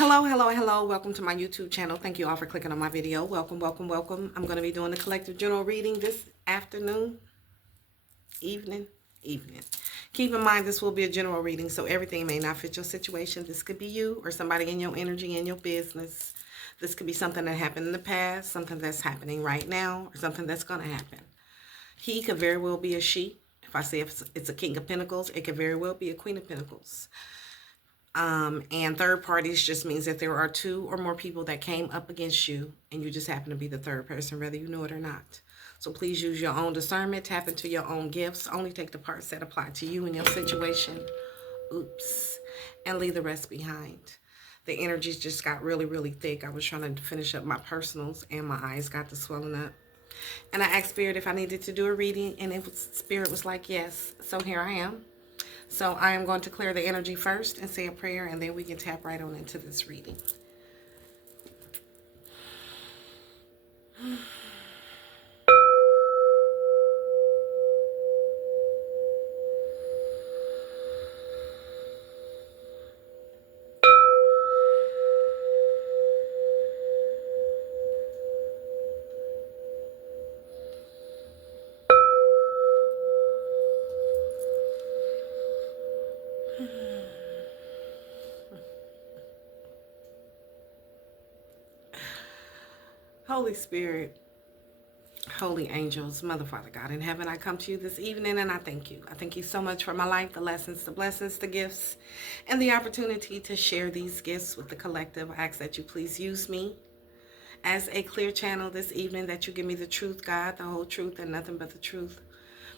Hello, hello, hello. Welcome to my YouTube channel. Thank you all for clicking on my video. Welcome, welcome, welcome. I'm going to be doing the collective general reading this afternoon, evening. Keep in mind this will be a general reading, so everything may not fit your situation. This could be you or somebody in your energy, in your business. This could be something that happened in the past, something that's happening right now, or something that's going to happen. He could very well be a she. If I say if it's a King of Pentacles, it could very well be a Queen of Pentacles. And third parties just means that there are two or more people that came up against you and you just happen to be the third person, whether you know it or not. So please use your own discernment, tap into your own gifts, only take the parts that apply to you and your situation. Oops. And leave the rest behind. The energies just got really, really thick. I was trying to finish up my personals and my eyes got to swelling up. And I asked Spirit if I needed to do a reading, and Spirit was like, yes. So here I am. So I am going to clear the energy first and say a prayer, and then we can tap right on into this reading. Holy Spirit, holy angels, Mother, Father, God in heaven, I come to you this evening and I thank you. I thank you so much for my life, the lessons, the blessings, the gifts, and the opportunity to share these gifts with the collective. I ask that you please use me as a clear channel this evening, that you give me the truth, God, the whole truth, and nothing but the truth.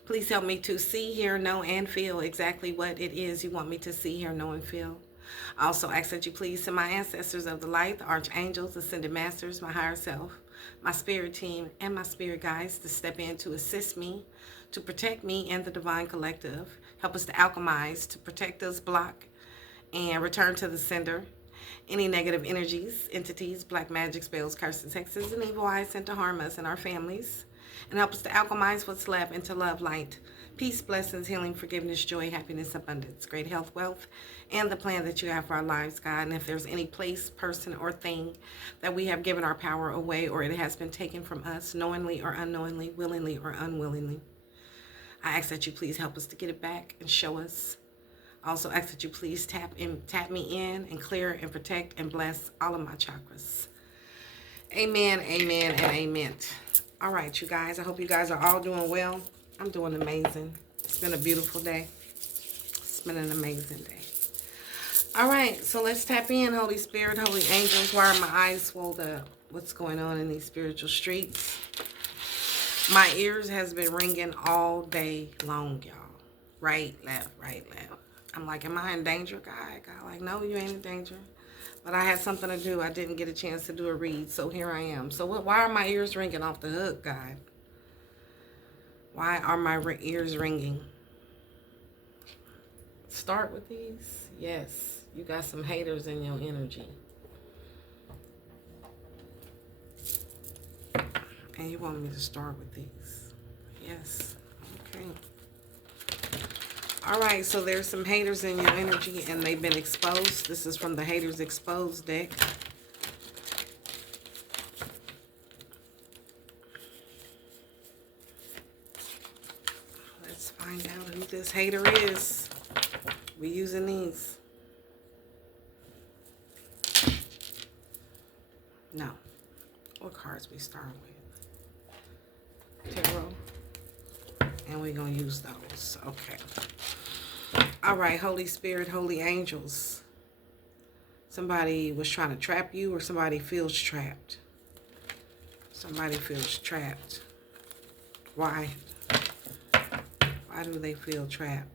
Please help me to see, hear, know, and feel exactly what it is you want me to see, hear, know, and feel. I also ask that you please send my ancestors of the light, the archangels, ascended masters, my higher self, my spirit team, and my spirit guides to step in to assist me, to protect me and the divine collective. Help us to alchemize, to protect us, block, and return to the sender any negative energies, entities, black magic, spells, curses, hexes, and evil eyes sent to harm us and our families. And help us to alchemize what's left into love, light, peace, blessings, healing, forgiveness, joy, happiness, abundance, great health, wealth, and the plan that you have for our lives, God. And if there's any place, person, or thing that we have given our power away, or it has been taken from us knowingly or unknowingly, willingly or unwillingly, I ask that you please help us to get it back and show us. I also ask that you please tap me in and clear and protect and bless all of my chakras. Amen, amen, and amen. All right, you guys. I hope you guys are all doing well. I'm doing amazing. It's been a beautiful day. It's been an amazing day. All right, so let's tap in, Holy Spirit, Holy Angels. Why are my eyes swelled up? What's going on in these spiritual streets? My ears has been ringing all day long, y'all. Right, left, right, left. I'm like, am I in danger, God? God, like, no, you ain't in danger. But I had something to do. I didn't get a chance to do a read, so here I am. So why are my ears ringing off the hook, God? Why are my ears ringing? Start with these? Yes. You got some haters in your energy. And you want me to start with these? Yes. Okay. All right, so there's some haters in your energy and they've been exposed. This is from the Haters Exposed deck. Let's find out who this hater is. We're using these. No. What cards we start with? Tarot. And we're going to use those. Okay. All right, Holy Spirit, Holy Angels. Somebody was trying to trap you or somebody feels trapped. Somebody feels trapped. Why? Why do they feel trapped?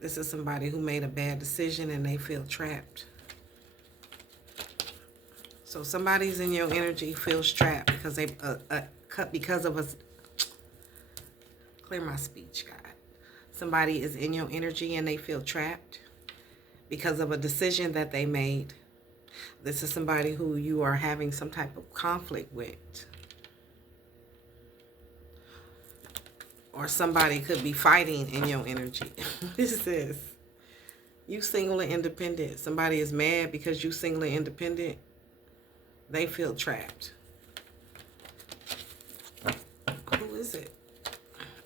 This is somebody who made a bad decision and they feel trapped. So somebody's in your energy feels trapped because they because of us. Clear my speech, God. Somebody is in your energy and they feel trapped because of a decision that they made. This is somebody who you are having some type of conflict with. Or somebody could be fighting in your energy. This is. You single and independent. Somebody is mad because you single and independent. They feel trapped. Who is it?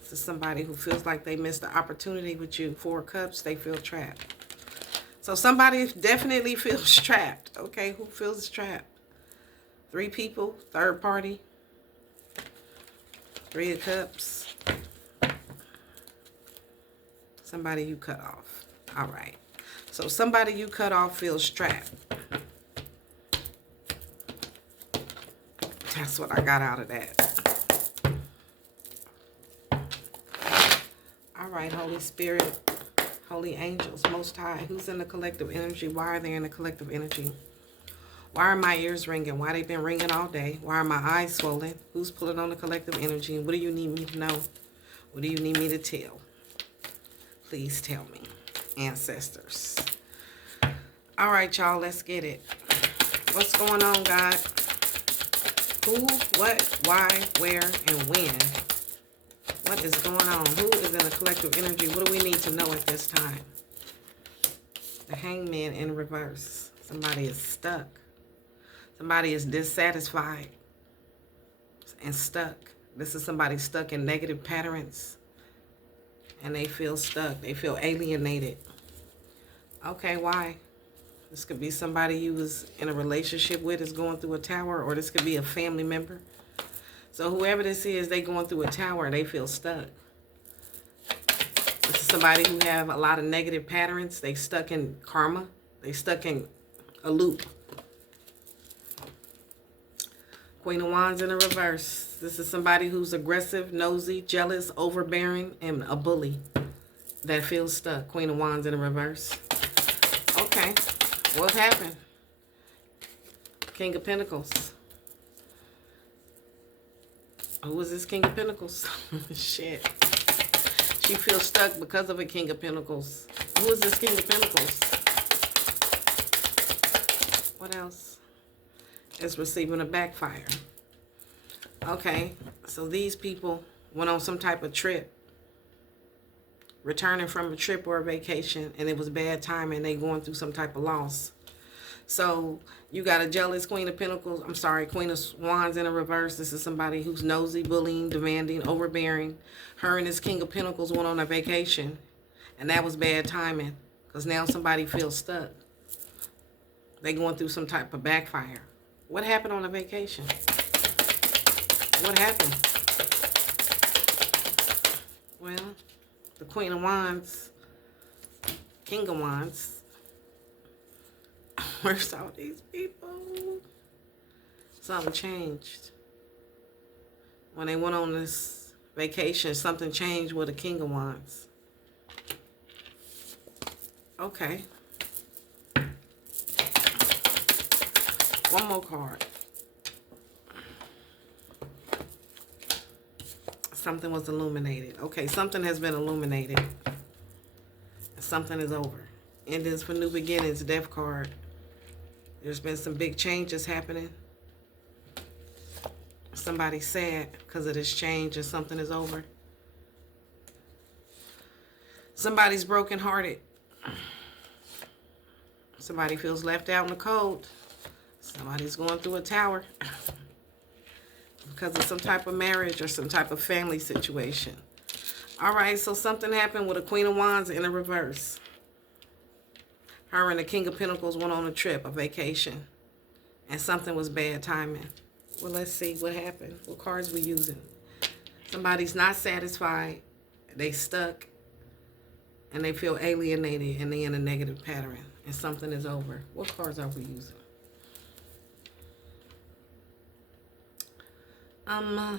This is somebody who feels like they missed the opportunity with you. 4 Cups, they feel trapped. So somebody definitely feels trapped. Okay, who feels trapped? 3 people, third party. 3 of Cups. Somebody you cut off. All right. So somebody you cut off feels trapped. That's what I got out of that. All right, Holy Spirit, Holy Angels, Most High. Who's in the collective energy? Why are they in the collective energy? Why are my ears ringing? Why they been ringing all day? Why are my eyes swollen? Who's pulling on the collective energy? And what do you need me to know? What do you need me to tell? Please tell me, ancestors. All right, y'all, let's get it. What's going on, God? Who, what, why, where, and when? What is going on? Who is in the collective energy? What do we need to know at this time? The Hangman in reverse. Somebody is stuck. Somebody is dissatisfied and stuck. This is somebody stuck in negative patterns. And they feel stuck. They feel alienated. Okay, why? This could be somebody you was in a relationship with is going through a tower, or this could be a family member. So whoever this is, they going through a tower and they feel stuck. This is somebody who have a lot of negative patterns. They stuck in karma. They stuck in a loop. Queen of Wands in the reverse. This is somebody who's aggressive, nosy, jealous, overbearing, and a bully that feels stuck. Queen of Wands in the reverse. Okay. What happened? King of Pentacles. Who is this King of Pentacles? Shit. She feels stuck because of a King of Pentacles. Who is this King of Pentacles? What else? It's receiving a backfire. Okay, so these people went on some type of trip, returning from a trip or a vacation, and it was bad timing. They going through some type of loss. So you got a jealous Queen of Pentacles. I'm sorry, Queen of Wands in a reverse. This is somebody who's nosy, bullying, demanding, overbearing. Her and this King of Pentacles went on a vacation, and that was bad timing because now somebody feels stuck. They going through some type of backfire. What happened on a vacation? What happened? Well, the Queen of Wands, King of Wands. Where's all these people? Something changed. When they went on this vacation, something changed with the King of Wands. Okay. One more card. Something was illuminated. Okay, something has been illuminated. Something is over. Endings for new beginnings, Death card. There's been some big changes happening. Somebody's sad because of this change and something is over. Somebody's brokenhearted. Somebody feels left out in the cold. Somebody's going through a tower because of some type of marriage or some type of family situation. All right, so something happened with a Queen of Wands in a reverse. Her and the King of Pentacles went on a trip, a vacation, and something was bad timing. Well, let's see what happened. What cards we using? Somebody's not satisfied. They stuck, and they feel alienated, and they in a negative pattern, and something is over. What cards are we using? Okay.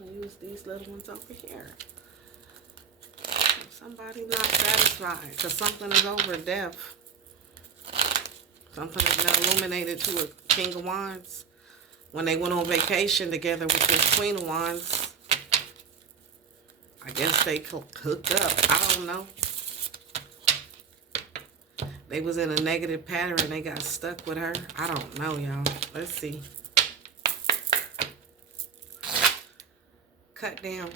I'll use these little ones over here. Somebody not satisfied because something is over. Death. Something is now illuminated to a King of Wands. When they went on vacation together with this Queen of Wands, I guess they hooked up. I don't know. They was in a negative pattern and they got stuck with her. I don't know, y'all. Let's see. Cut down.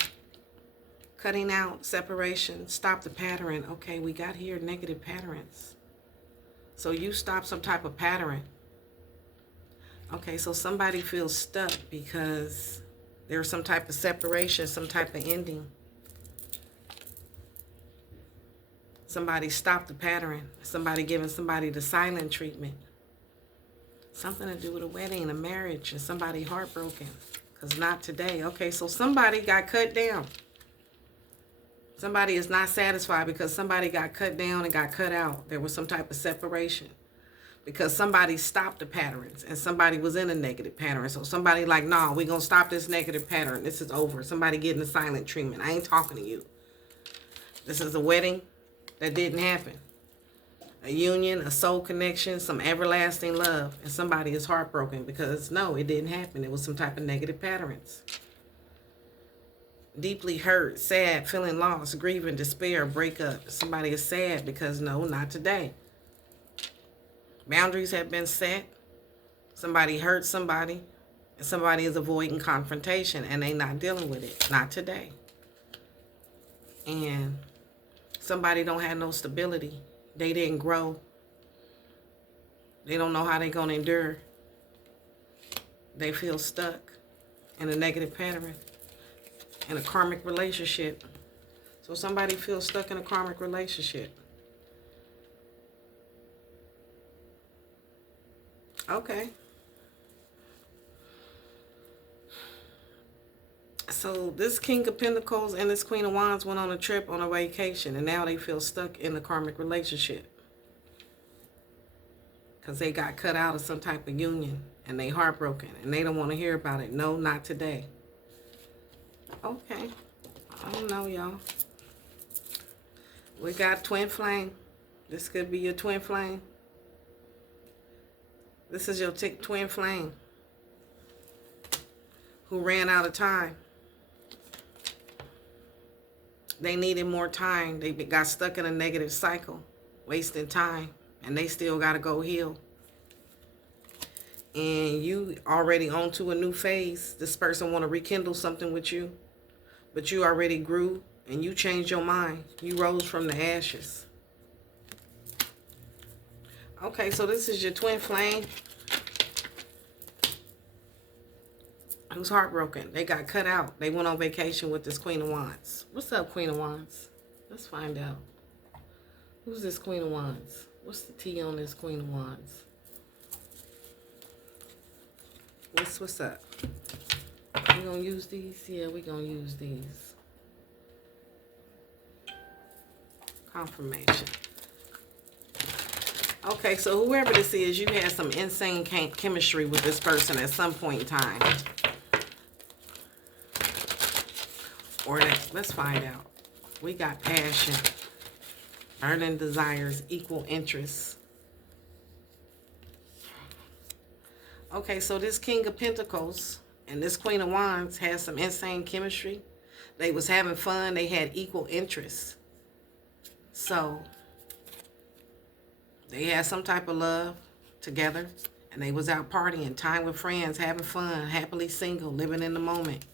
Cutting out, separation, stop the pattern. Okay, we got here negative patterns. So you stop some type of pattern. Okay, so somebody feels stuck because there's some type of separation, some type of ending. Somebody stopped the pattern. Somebody giving somebody the silent treatment. Something to do with a wedding, a marriage, and somebody heartbroken. Because not today. Okay, so somebody got cut down. Somebody is not satisfied because somebody got cut down and got cut out. There was some type of separation. Because somebody stopped the patterns and somebody was in a negative pattern. So somebody like, nah, we're going to stop this negative pattern. This is over. Somebody getting the silent treatment. I ain't talking to you. This is a wedding that didn't happen. A union, a soul connection, some everlasting love. And somebody is heartbroken because no, it didn't happen. It was some type of negative patterns. Deeply hurt, sad, feeling lost, grieving, despair, breakup. Somebody is sad because no, not today. Boundaries have been set. Somebody hurt somebody. And somebody is avoiding confrontation and they not dealing with it. Not today. And somebody don't have no stability. They didn't grow. They don't know how they're going to endure. They feel stuck in a negative pattern. In a karmic relationship. So somebody feels stuck in a karmic relationship. Okay. So this King of Pentacles and this Queen of Wands went on a trip, on a vacation, and now they feel stuck in the karmic relationship. Because they got cut out of some type of union and they heartbroken and they don't want to hear about it. No, not today. Okay. I don't know, y'all. We got twin flame. This could be your twin flame. This is your twin flame who ran out of time. They needed more time. They got stuck in a negative cycle, wasting time, and they still got to go heal. And you already on to a new phase. This person want to rekindle something with you, but you already grew and you changed your mind. You rose from the ashes. Okay, so this is your twin flame who's heartbroken. They got cut out. They went on vacation with this Queen of Wands. What's up, Queen of Wands? Let's find out. Who's this Queen of Wands? What's the T on this Queen of Wands? What's up? We gonna use these? Yeah, we gonna use these. Confirmation. Okay, so whoever this is, you had some insane chemistry with this person at some point in time. Or let's find out. We got passion, burning desires, equal interests. Okay, so this King of Pentacles and this Queen of Wands has some insane chemistry. They was having fun. They had equal interests. So they had some type of love together. And they was out partying, time with friends, having fun, happily single, living in the moment.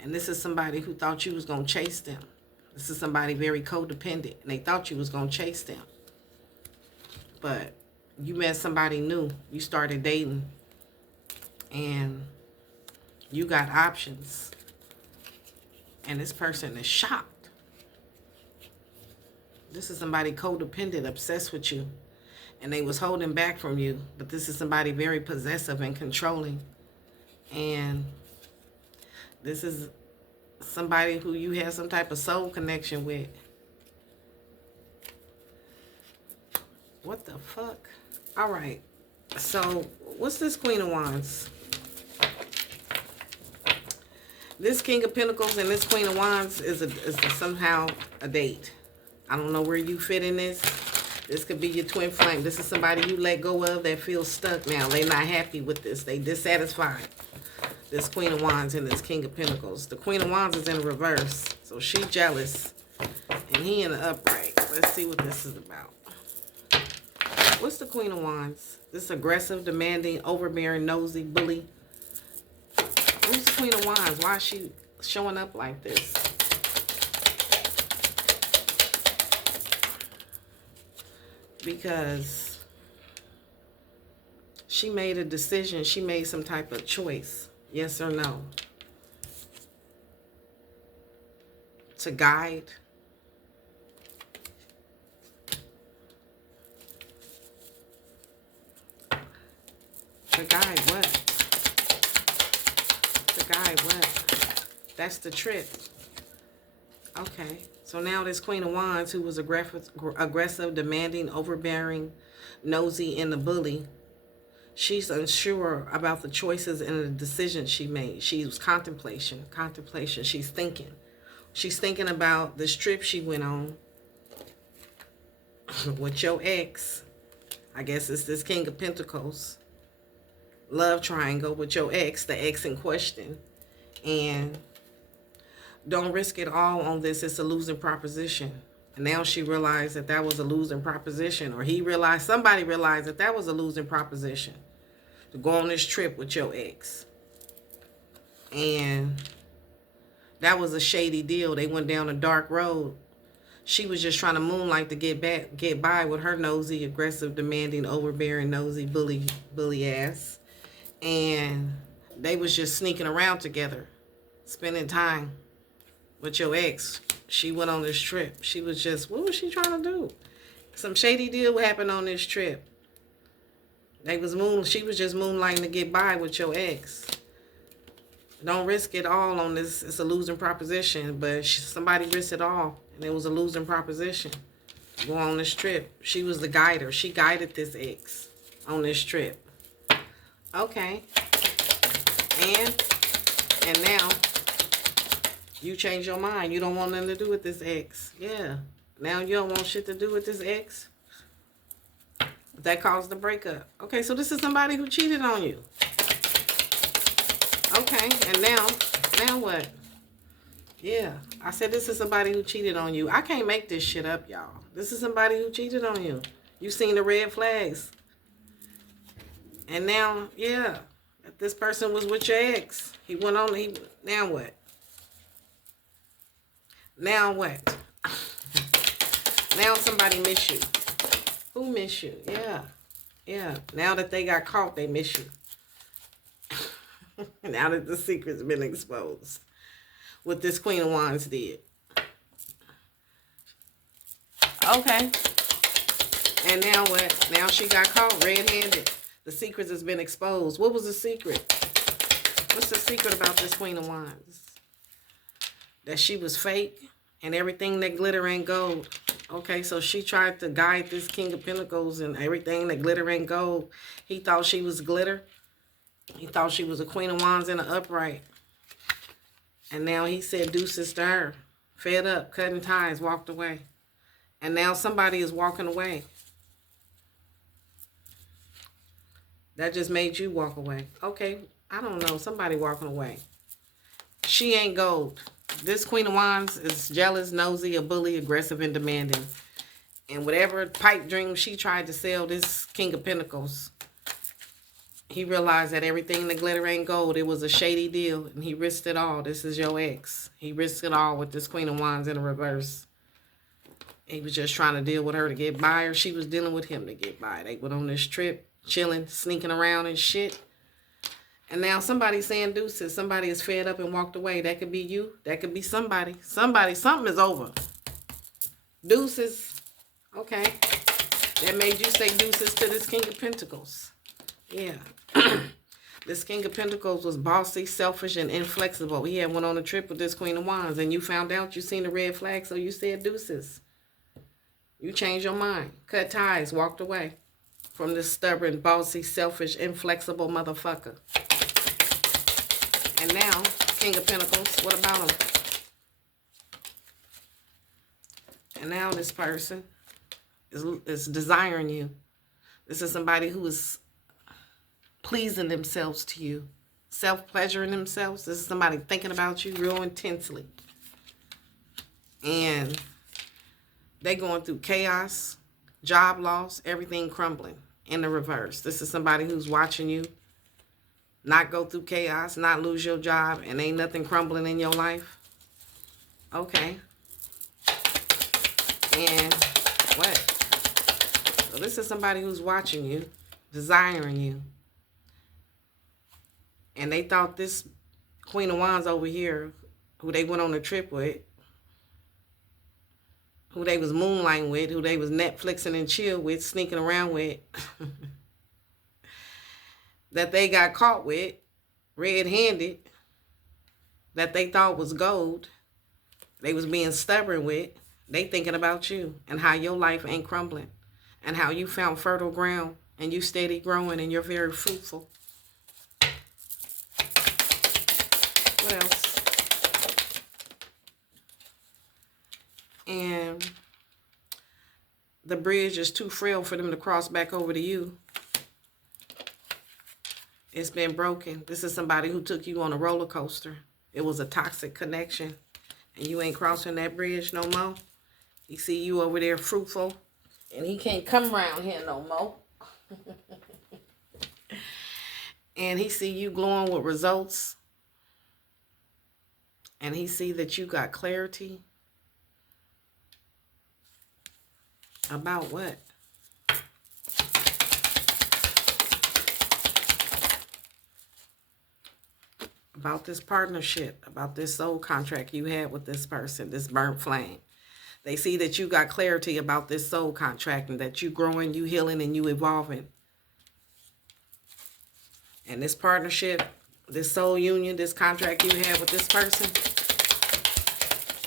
And this is somebody who thought you was going to chase them. This is somebody very codependent. And they thought you was going to chase them. But you met somebody new. You started dating. And you got options. And this person is shocked. This is somebody codependent, obsessed with you. And they was holding back from you. But this is somebody very possessive and controlling. And this is somebody who you have some type of soul connection with. What the fuck? All right. So, what's this Queen of Wands? This King of Pentacles and this Queen of Wands is somehow a date. I don't know where you fit in this. This could be your twin flame. This is somebody you let go of that feels stuck now. They're not happy with this. They dissatisfied. This Queen of Wands and this King of Pentacles. The Queen of Wands is in reverse. So she jealous. And he in the upright. Let's see what this is about. What's the Queen of Wands? This aggressive, demanding, overbearing, nosy, bully. Who's the Queen of Wands? Why is she showing up like this? because she made a decision. She made some type of choice. Yes or no? To guide. To guide what? To guide what? That's the trip. Okay. So now this Queen of Wands, who was aggressive, demanding, overbearing, nosy, and a bully, she's unsure about the choices and the decisions she made. She was contemplation. She's thinking. She's thinking about this trip she went on with your ex. I guess it's this King of Pentacles. Love triangle with your ex, the ex in question. And don't risk it all on this. It's a losing proposition. And now she realized that that was a losing proposition. Or he realized, somebody realized that that was a losing proposition. To go on this trip with your ex. And that was a shady deal. They went down a dark road. She was just trying to moonlight to get by with her nosy, aggressive, demanding, overbearing, nosy, bully ass. And they was just sneaking around together, spending time with your ex. She went on this trip. She was just, what was she trying to do? Some shady deal happened on this trip. She was just moonlighting to get by with your ex. Don't risk it all on this. It's a losing proposition, but somebody risked it all, and it was a losing proposition. Go on this trip. She was the guider. She guided this ex on this trip. Okay. And now you change your mind. You don't want nothing to do with this ex. Yeah. Now you don't want shit to do with this ex. That caused the breakup. Okay, so this is somebody who cheated on you. Okay, and now what? Yeah, I said this is somebody who cheated on you. I can't make this shit up, y'all. This is somebody who cheated on you. You seen the red flags. And now, yeah, this person was with your ex. He went on, now what? Now what? Now somebody miss you. Who miss you? Yeah. Yeah. Now that they got caught, they miss you. Now that the secret's been exposed. What this Queen of Wands did. Okay. And now what? Now she got caught red-handed. The secret has been exposed. What was the secret? What's the secret about this Queen of Wands? That she was fake and everything that glitter ain't gold. Okay, so she tried to guide this King of Pentacles and everything that glitter ain't gold. He thought she was glitter. He thought she was a Queen of Wands in an upright. And now he said deuces to her. Fed up, cutting ties, walked away. And now somebody is walking away. That just made you walk away. Okay, I don't know. Somebody walking away. She ain't gold. This Queen of Wands is jealous, nosy, a bully, aggressive, and demanding. And whatever pipe dream she tried to sell this King of Pentacles, he realized that everything that glitter ain't gold. It was a shady deal, and he risked it all. This is your ex. He risked it all with this Queen of Wands in the reverse. He was just trying to deal with her to get by, or she was dealing with him to get by. They went on this trip, chilling, sneaking around and shit. And now somebody's saying deuces. Somebody is fed up and walked away. That could be you. That could be somebody. Something is over. Deuces. Okay. That made you say deuces to this King of Pentacles. Yeah. This King of Pentacles was bossy, selfish, and inflexible. He had went on a trip with this Queen of Wands, and you found out you seen the red flag, so you said deuces. You changed your mind. Cut ties. Walked away from this stubborn, bossy, selfish, inflexible motherfucker. And now, King of Pentacles, what about him? And now this person is desiring you. This is somebody who is pleasing themselves to you. Self-pleasuring themselves. This is somebody thinking about you real intensely. And they going through chaos, job loss, everything crumbling in the reverse. This is somebody who's watching you not go through chaos, not lose your job, and ain't nothing crumbling in your life. Okay. And what? So this is somebody who's watching you, desiring you. And they thought this Queen of Wands over here, who they went on a trip with, who they was moonlighting with, who they was Netflixing and chill with, sneaking around with, that they got caught with, red-handed, that they thought was gold, they was being stubborn with, they thinking about you and how your life ain't crumbling and how you found fertile ground and you steady growing and you're very fruitful. What else? And the bridge is too frail for them to cross back over to you. It's been broken. This is somebody who took you on a roller coaster. It was a toxic connection. And you ain't crossing that bridge no more. He see you over there fruitful. And he can't come around here no more. And he see you glowing with results. And he see that you got clarity. About what? About this partnership, about this soul contract you had with this person, this burnt flame. They see that you got clarity about this soul contract and that you growing, you healing, and you evolving. And this partnership, this soul union, this contract you have with this person,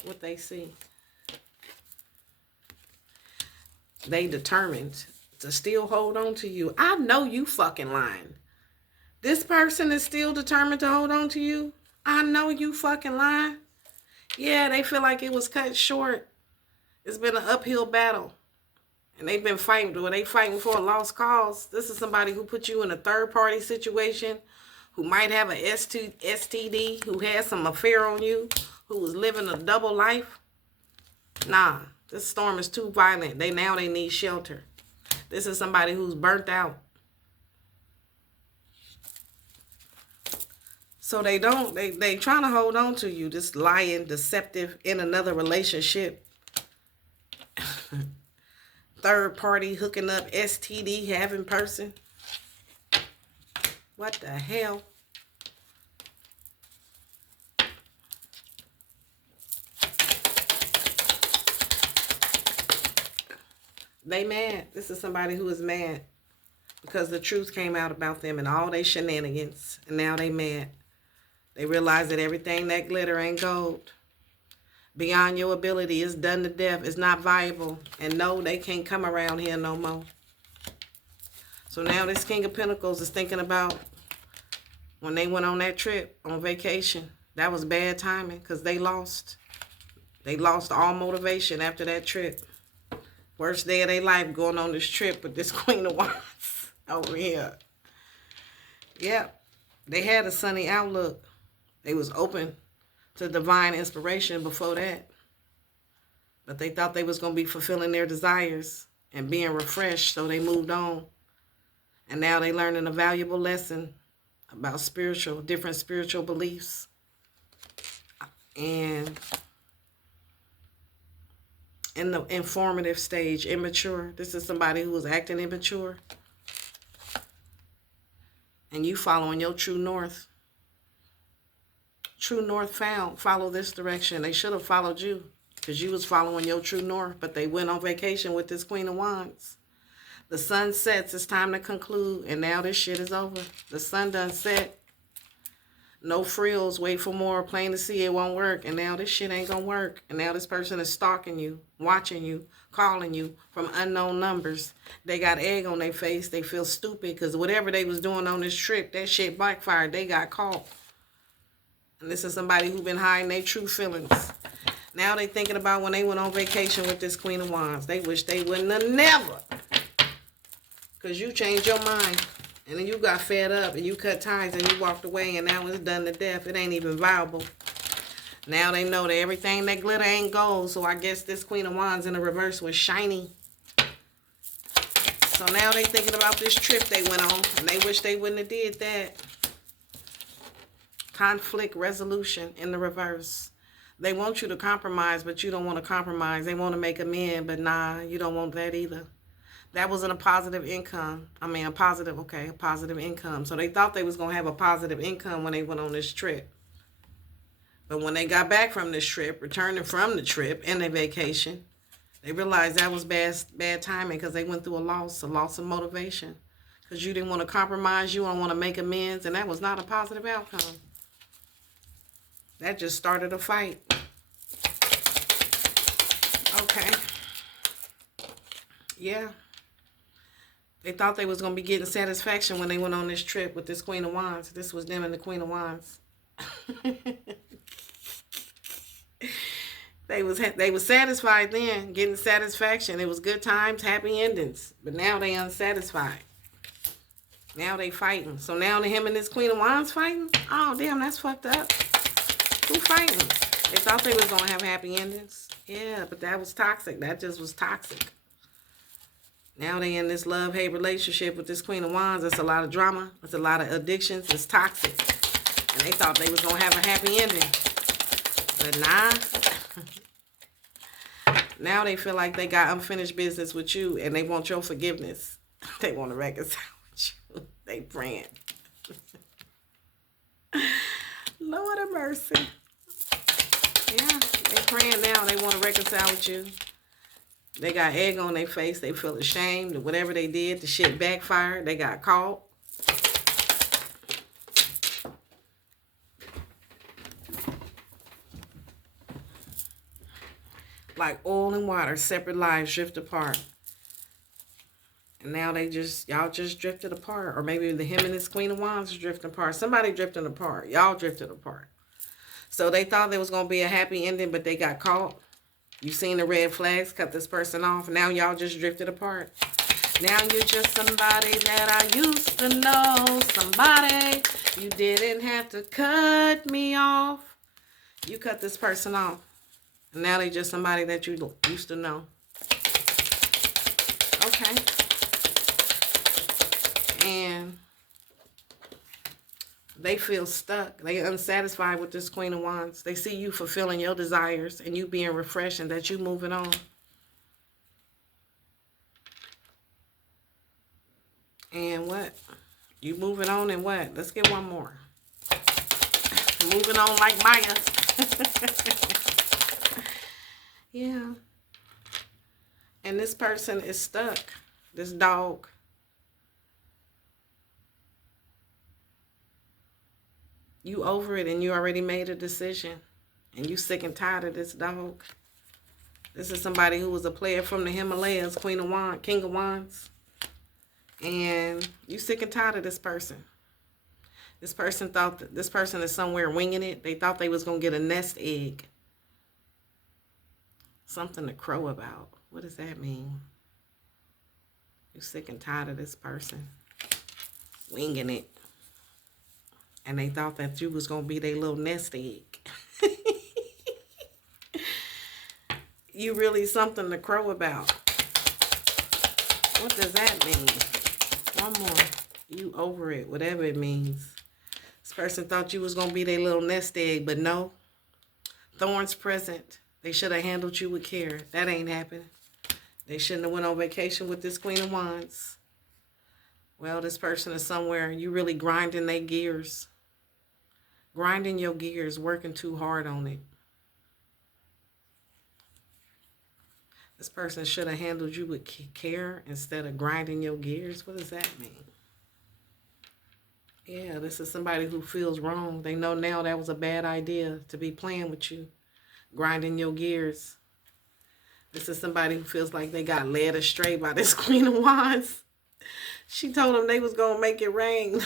what they see. They determined to still hold on to you. I know you fucking lying. This person is still determined to hold on to you. I know you fucking lying. Yeah, they feel like it was cut short. It's been an uphill battle. And they've been fighting. They fighting for a lost cause. This is somebody who put you in a third-party situation, who might have a STD, who has some affair on you, who was living a double life. Nah, this storm is too violent. They need shelter. This is somebody who's burnt out. So they trying to hold on to you, this lying, deceptive, in another relationship. Third party hooking up, STD having person. What the hell? They mad. This is somebody who is mad because the truth came out about them and all they shenanigans. And now they mad. They realize that everything that glitter ain't gold. Beyond your ability, is done to death. It's not viable. And no, they can't come around here no more. So now this King of Pentacles is thinking about when they went on that trip, on vacation. That was bad timing because they lost. They lost all motivation after that trip. Worst day of their life going on this trip with this Queen of Wands over here. Yep. They had a sunny outlook. They was open to divine inspiration before that. But they thought they was going to be fulfilling their desires and being refreshed, so they moved on. And now they learning a valuable lesson about different spiritual beliefs. And in the informative stage, immature. This is somebody who was acting immature. And you following your true north. True north follow this direction. They should have followed you because you was following your true north, but they went on vacation with this Queen of Wands. The sun sets. It's time to conclude, and now this shit is over. The sun done set. No frills. Wait for more. Plain to see it won't work, and now this shit ain't gonna work. And now this person is stalking you, watching you, calling you from unknown numbers. They got egg on their face. They feel stupid because whatever they was doing on this trip, that shit backfired. They got caught. And this is somebody who been hiding their true feelings. Now they thinking about when they went on vacation with this Queen of Wands. They wish they wouldn't have never. Because you changed your mind. And then you got fed up and you cut ties and you walked away and now it's done to death. It ain't even viable. Now they know that everything that glitter ain't gold. So I guess this Queen of Wands in the reverse was shiny. So now they thinking about this trip they went on. And they wish they wouldn't have did that. Conflict resolution in the reverse. They want you to compromise, but you don't want to compromise. They want to make amends, but nah, you don't want that either. That wasn't a positive income. I mean, a positive income. So they thought they was going to have a positive income when they went on this trip. But when they got back from this trip, returning from the trip and their vacation, they realized that was bad timing because they went through a loss of motivation. Because you didn't want to compromise, you don't want to make amends, and that was not a positive outcome. That just started a fight. Okay. Yeah. They thought they was going to be getting satisfaction when they went on this trip with this Queen of Wands. This was them and the Queen of Wands. They was satisfied then, getting satisfaction. It was good times, happy endings. But now they unsatisfied. Now they fighting. So now him and this Queen of Wands fighting? Oh, damn, that's fucked up. Who fighting? They thought they was going to have happy endings. Yeah, but that was toxic. That just was toxic. Now they in this love-hate relationship with this Queen of Wands. It's a lot of drama. It's a lot of addictions. It's toxic. And they thought they was going to have a happy ending. But nah. Now they feel like they got unfinished business with you and they want your forgiveness. They want to reconcile with you. They praying. Lord of mercy. Yeah, they praying now. They want to reconcile with you. They got egg on their face. They feel ashamed. Whatever they did, the shit backfired. They got caught. Like oil and water, separate lives drift apart. And now y'all just drifted apart. Or maybe him and this Queen of Wands is drifting apart. Somebody drifting apart. Y'all drifted apart. So they thought there was going to be a happy ending, but they got caught. You seen the red flags, cut this person off. Now y'all just drifted apart. Now you're just somebody that I used to know. Somebody you didn't have to cut me off. You cut this person off. And now they just somebody that you used to know. Okay. And they feel stuck. They unsatisfied with this Queen of Wands. They see you fulfilling your desires and you being refreshed and that you moving on. And what? You moving on and what? Let's get one more. Moving on like Maya. Yeah. And this person is stuck. This dog. You over it and you already made a decision. And you sick and tired of this dog. This is somebody who was a player from the Himalayas, Queen of Wands, King of Wands. And you sick and tired of this person. This person thought that this person is somewhere winging it. They thought they was going to get a nest egg. Something to crow about. What does that mean? You sick and tired of this person winging it. And they thought that you was going to be their little nest egg. You really something to crow about. What does that mean? One more. You over it, whatever it means. This person thought you was going to be their little nest egg, but no. Thorns present. They should have handled you with care. That ain't happening. They shouldn't have went on vacation with this Queen of Wands. Well, this person is somewhere. You really grinding their gears. Grinding your gears, working too hard on it. This person should have handled you with care instead of grinding your gears. What does that mean? Yeah, this is somebody who feels wrong. They know now that was a bad idea to be playing with you, grinding your gears. This is somebody who feels like they got led astray by this Queen of Wands. She told them they was going to make it rain.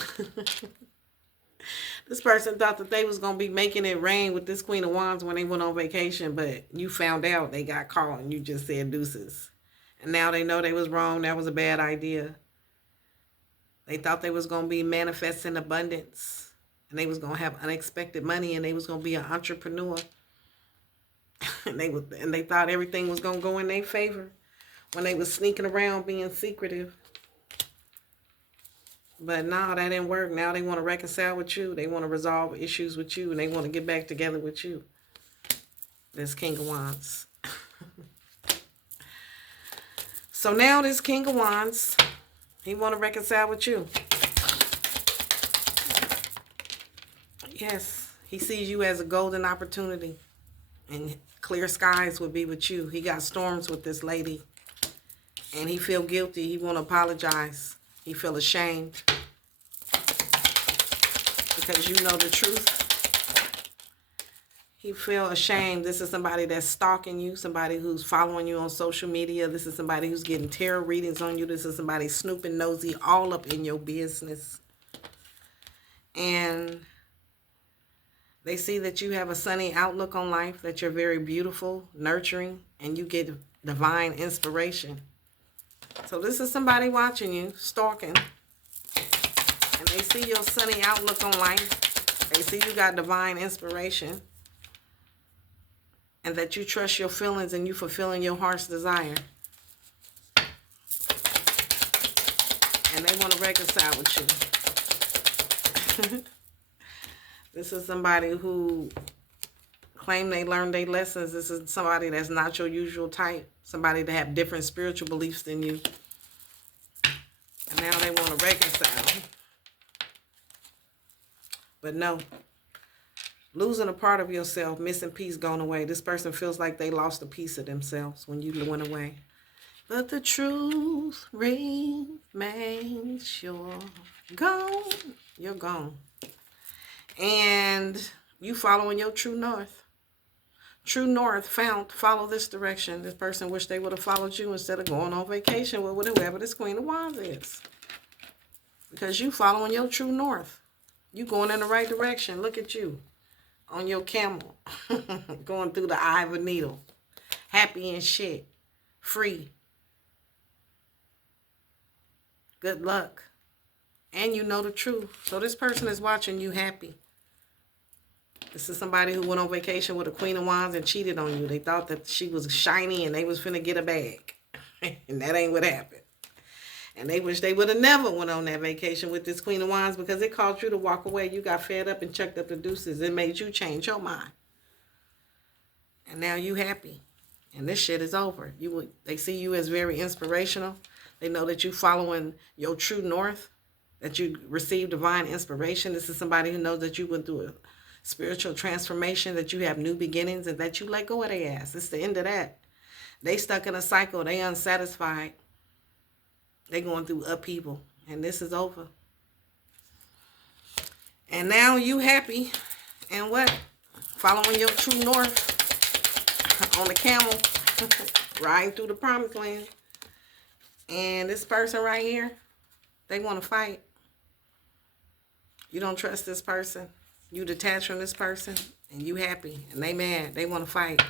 This person thought that they was going to be making it rain with this Queen of Wands when they went on vacation, but you found out they got caught and you just said deuces. And now they know they was wrong. That was a bad idea. They thought they was going to be manifesting abundance and they was going to have unexpected money and they was going to be an entrepreneur. and they thought everything was going to go in their favor when they was sneaking around being secretive. But no, that didn't work. Now they want to reconcile with you. They want to resolve issues with you. And they want to get back together with you. This King of Wands. So now this King of Wands, he want to reconcile with you. Yes, he sees you as a golden opportunity. And clear skies will be with you. He got storms with this lady. And he feel guilty. He want to apologize. He feel ashamed. Because you know the truth. He feel ashamed. This is somebody that's stalking you. Somebody who's following you on social media. This is somebody who's getting tarot readings on you. This is somebody snooping nosy all up in your business. And they see that you have a sunny outlook on life, that you're very beautiful, nurturing, and you get divine inspiration. So this is somebody watching you, stalking, and they see your sunny outlook on life. They see you got divine inspiration, and that you trust your feelings and you fulfilling your heart's desire. And they want to reconcile with you. This is somebody who claim they learned their lessons. This is somebody that's not your usual type. Somebody that have different spiritual beliefs than you. And now they want to reconcile. But no. Losing a part of yourself, missing piece, going away. This person feels like they lost a piece of themselves when you went away. But the truth remains, you're gone. You're gone. And you following your true north. True north follow this direction. This person wish they would have followed you instead of going on vacation with whatever this Queen of Wands is. Because you following your true north. You going in the right direction. Look at you. On your camel. Going through the eye of a needle. Happy and shit. Free. Good luck. And you know the truth. So this person is watching you happy. This is somebody who went on vacation with a Queen of Wands and cheated on you. They thought that she was shiny and they was finna get a bag. And that ain't what happened. And they wish they would have never went on that vacation with this Queen of Wands because it caused you to walk away. You got fed up and chucked up the deuces. It made you change your mind. And now you happy. And this shit is over. They see you as very inspirational. They know that you following your true north. That you receive divine inspiration. This is somebody who knows that you went through a spiritual transformation, that you have new beginnings, and that you let go of their ass. It's the end of that. They stuck in a cycle. They unsatisfied. They going through upheaval. And this is over. And now you happy. And what? Following your true north on the camel. Riding through the promised land. And this person right here, they want to fight. You don't trust this person. You detach from this person. And you happy. And they mad. They want to fight.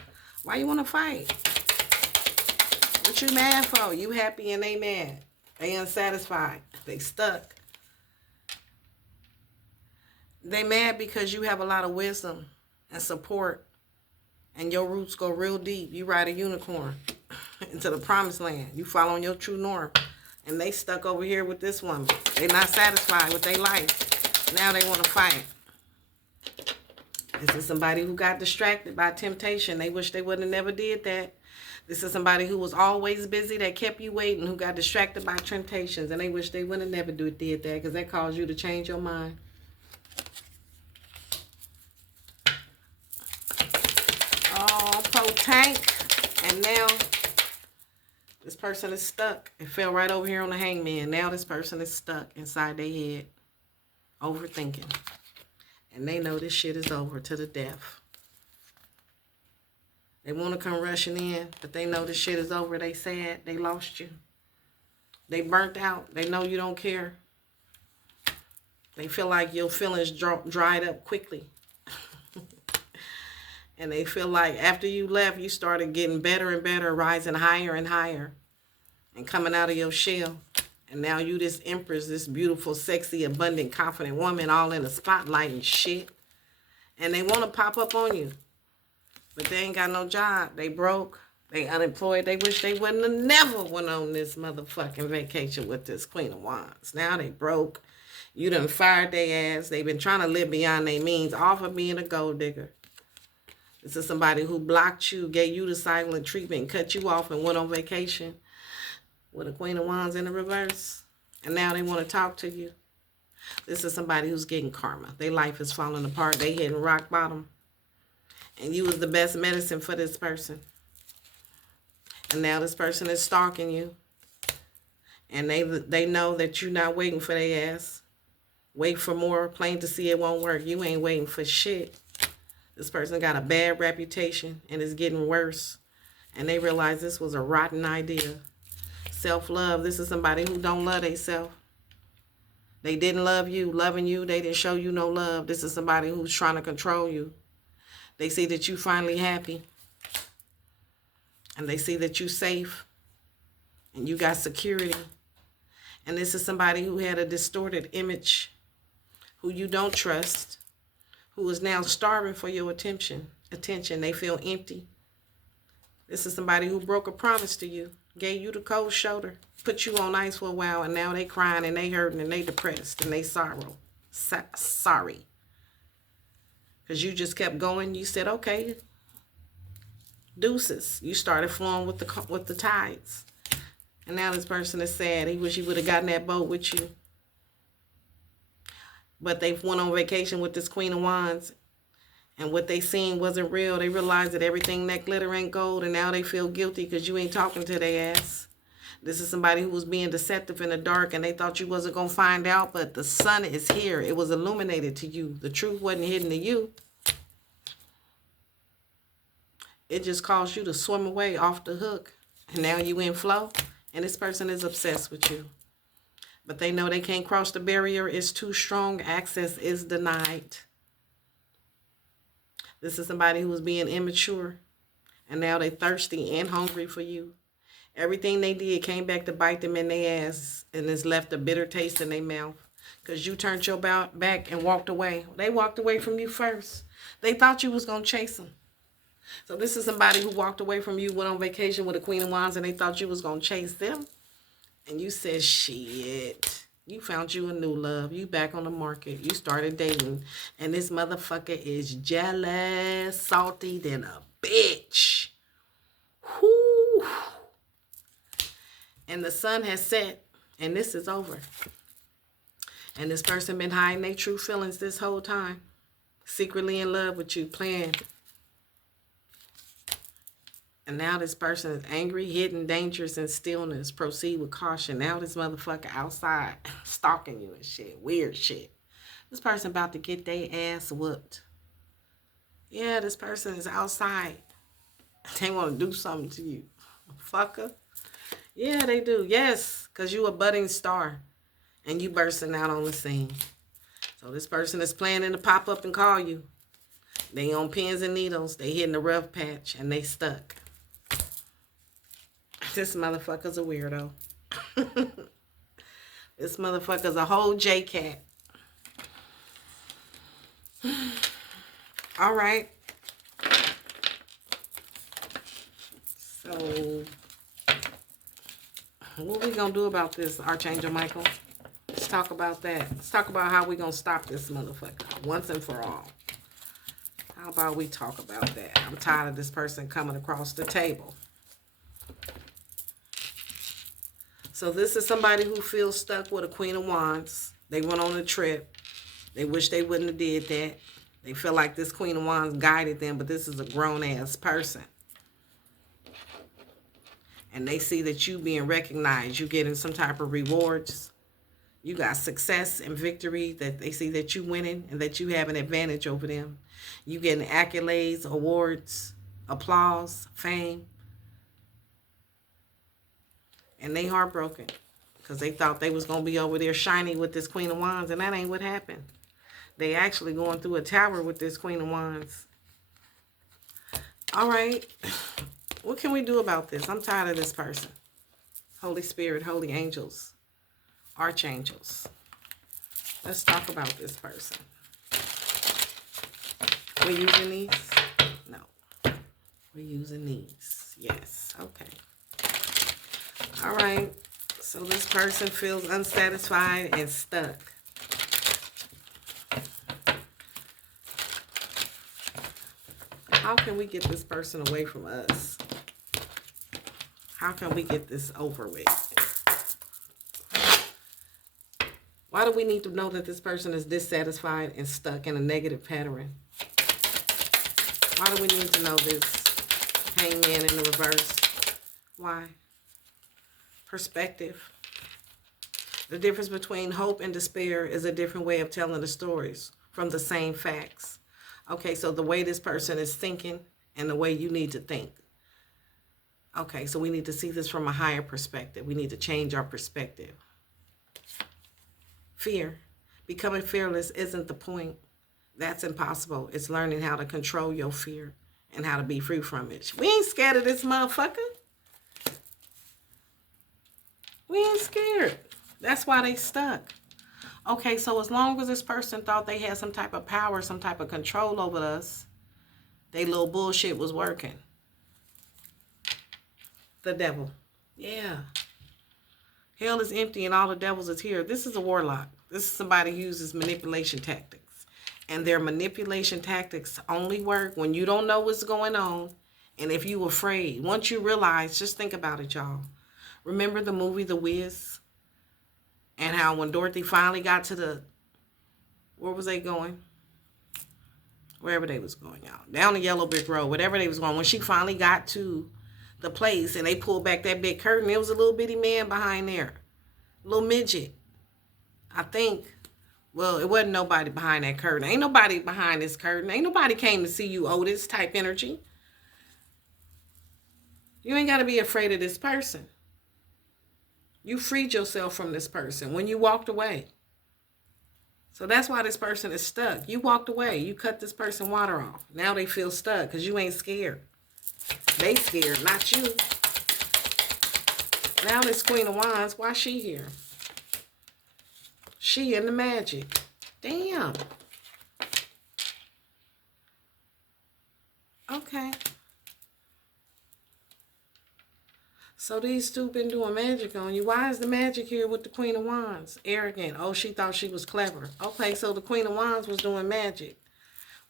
Why you want to fight? What you mad for? You happy and they mad. They unsatisfied. They stuck. They mad because you have a lot of wisdom and support. And your roots go real deep. You ride a unicorn into the promised land. You following your true north. And they stuck over here with this woman. They not satisfied with their life. Now they want to fight. This is somebody who got distracted by temptation. They wish they would have never did that. This is somebody who was always busy, that kept you waiting, who got distracted by temptations. And they wish they would have never did that because that caused you to change your mind. Oh, po tank. And now this person is stuck. It fell right over here on the hangman. Now this person is stuck inside their head, overthinking. And they know this shit is over to the death. They want to come rushing in, but they know this shit is over. They sad. They lost you. They burnt out. They know you don't care. They feel like your feelings dried up quickly. And they feel like after you left, you started getting better and better, rising higher and higher, and coming out of your shell. And now you this empress, this beautiful, sexy, abundant, confident woman, all in the spotlight and shit. And they want to pop up on you. But they ain't got no job. They broke. They unemployed. They wish they wouldn't have never went on this motherfucking vacation with this Queen of Wands. Now they broke. You done fired their ass. They been trying to live beyond their means off of being a gold digger. This is somebody who blocked you, gave you the silent treatment, cut you off and went on vacation. with a Queen of Wands in the reverse. And now they want to talk to you. This is somebody who's getting karma. Their life is falling apart. They hitting rock bottom. And you was the best medicine for this person. And now this person is stalking you. And they know that you're not waiting for their ass. Wait for more, plain to see it won't work. You ain't waiting for shit. This person got a bad reputation and it's getting worse. And they realize this was a rotten idea. Self-love. This is somebody who don't love themselves. They didn't love you. Loving you, they didn't show you no love. This is somebody who's trying to control you. They see that you finally happy. And they see that you safe. And you got security. And this is somebody who had a distorted image, who you don't trust, who is now starving for your attention. They feel empty. This is somebody who broke a promise to you, gave you the cold shoulder, put you on ice for a while, and now they crying and they hurting and they depressed and they sorry. Because you just kept going. You said, okay, deuces. You started flowing with the tides. And now this person is sad. He wish he would have gotten that boat with you. But they went on vacation with this Queen of Wands. And what they seen wasn't real. They realized that everything that glitter ain't gold. And now they feel guilty because you ain't talking to their ass. This is somebody who was being deceptive in the dark. And they thought you wasn't going to find out. But the sun is here. It was illuminated to you. The truth wasn't hidden to you. It just caused you to swim away off the hook. And now you in flow. And this person is obsessed with you. But they know they can't cross the barrier. It's too strong. Access is denied. This is somebody who was being immature. And now they thirsty and hungry for you. Everything they did came back to bite them in their ass. And it's left a bitter taste in their mouth. Because you turned your back and walked away. They walked away from you first. They thought you was going to chase them. So this is somebody who walked away from you, went on vacation with a Queen of Wands, and they thought you was going to chase them. And you said, shit. You found you a new love. You back on the market. You started dating. And this motherfucker is jealous, salty than a bitch. Whoo. And the sun has set, and this is over. And this person been hiding their true feelings this whole time. Secretly in love with you, playing. And now this person is angry, hidden, dangerous, and stillness. Proceed with caution. Now this motherfucker outside stalking you and shit. Weird shit. This person about to get their ass whooped. Yeah, this person is outside. They want to do something to you. Fucker. Yeah, they do. Yes, because you a budding star. And you bursting out on the scene. So this person is planning to pop up and call you. They on pins and needles. They hitting the rough patch and they stuck. This motherfucker's a weirdo. This motherfucker's a whole J-cat. All right. So, what we gonna do about this, Archangel Michael? Let's talk about that. Let's talk about how we gonna stop this motherfucker once and for all. How about we talk about that? I'm tired of this person coming across the table. So this is somebody who feels stuck with a Queen of Wands. They went on a trip. They wish they wouldn't have did that. They feel like this Queen of Wands guided them, but this is a grown-ass person. And they see that you being recognized. You getting some type of rewards. You got success and victory. That they see that you winning and that you have an advantage over them. You getting accolades, awards, applause, fame. And they heartbroken because they thought they was going to be over there shiny with this Queen of Wands, and that ain't what happened. They actually going through a tower with this Queen of Wands. All right. What can we do about this? I'm tired of this person. Holy Spirit, holy angels, archangels. Let's talk about this person. We're using these? No. We're using these. Yes. Okay. All right, so this person feels unsatisfied and stuck. How can we get this person away from us? How can we get this over with? Why do we need to know that this person is dissatisfied and stuck in a negative pattern? Why do we need to know this? Hangman in the reverse. Why? Perspective. The difference between hope and despair is a different way of telling the stories from the same facts. Okay, so the way this person is thinking and the way you need to think. Okay, so we need to see this from a higher perspective. We need to change our perspective. Fear. Becoming fearless isn't the point. That's impossible. It's learning how to control your fear and how to be free from it. We ain't scared of this motherfucker. We ain't scared. That's why they stuck. Okay, so as long as this person thought they had some type of power, some type of control over us, they little bullshit was working. The devil. Yeah. Hell is empty and all the devils is here. This is a warlock. This is somebody who uses manipulation tactics. And their manipulation tactics only work when you don't know what's going on. And if you're afraid, once you realize, just think about it, y'all. Remember the movie The Wiz? And how when Dorothy finally got to the, where was they going? Wherever they was going, y'all. Down the yellow brick road, whatever they was going. When she finally got to the place and they pulled back that big curtain, there was a little bitty man behind there. Little midget. I think. Well, it wasn't nobody behind that curtain. Ain't nobody behind this curtain. Ain't nobody came to see you, Otis type energy. You ain't got to be afraid of this person. You freed yourself from this person when you walked away. So that's why this person is stuck. You walked away. You cut this person water off. Now they feel stuck because you ain't scared. They scared, not you. Now this Queen of Wands, why she here? She in the magic. Damn. Okay. So these two been doing magic on you. Why is the magic here with the Queen of Wands? Arrogant. Oh, she thought she was clever. Okay, so the Queen of Wands was doing magic.